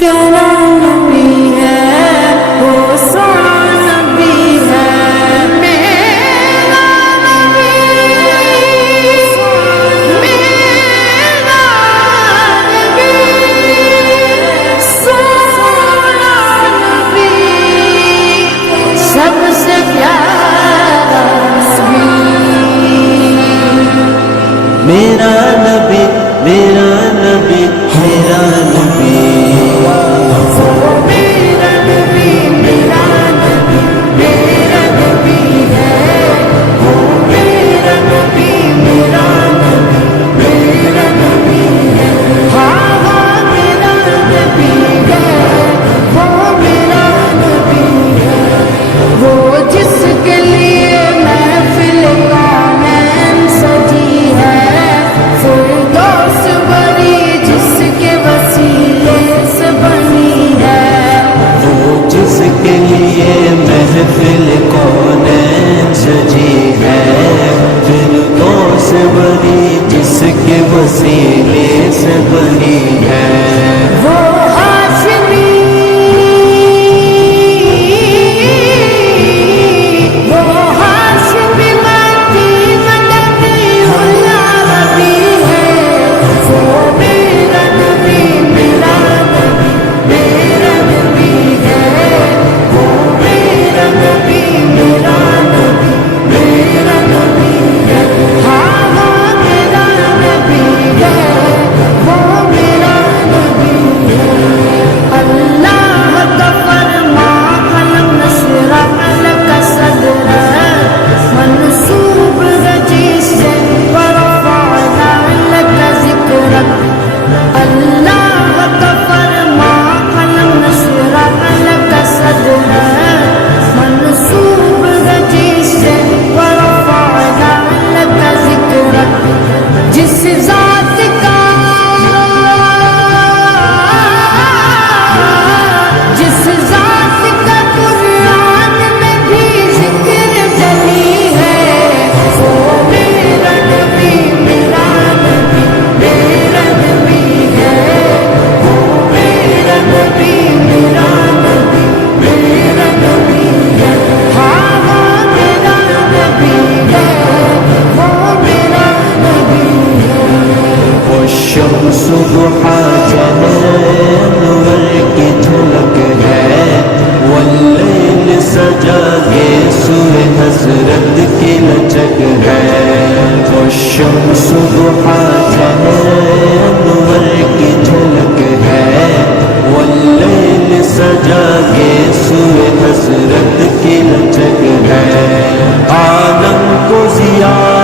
پیارا نبی ہے وہ سونا نبی ہے میرا نبی میرا نبی سونا نبی سب سے پیارا نبی میرا نبی میرا نبی میرا نبی میرا نبی میرا نبی میرا نبی ہے وہ میرا نبی میرا نبی میرا نبی ہے ہاں ہاں میرا نبی ہے وہ میرا نبی ہے وہ جس کے لیے محفل کونین سجی ہے فردوس بری جس کے وسیلے سے بنی ہے وہ جس کے لیے محفل کونین سجی ہے فردوس بری جس کے وسیلے سے بنی ہے وہ ہاشمی مدنی العربی ہے وہ میرا نبی میرا نبی میرا نبی ہے وہ میرا نبی میرا نبی میرا نبی ہے ہاں ہاں میرا نبی ہے وہ میرا نبی ہے اللہ کا فرما قلم نشرح لك صدرك منصوب رجیس سے ورفعنا لك ذکرک اللہ کا فرما قلم نشرح لك صدرك منصوب رجیس سے ورفعنا لك ذکرک جس ذات کا قرآن میں بھی ذکر جلی ہے وہ میرا نبی میرا نبی میرا نبی ہے وہ میرا نبی میرا نبی میرا نبی ہے ہاں ہاں میرا نبی ہے وہ میرا نبی ہے وہ شمس ضحیٰ انور کی جھلک ہے واللیل سجا کے سوئے حضرت کی لچک ہے وہ شمس ضحیٰ انور کی جھلک ہے واللیل سجا کے سوئے حضرت کی لچک ہے عالم کو ضیاء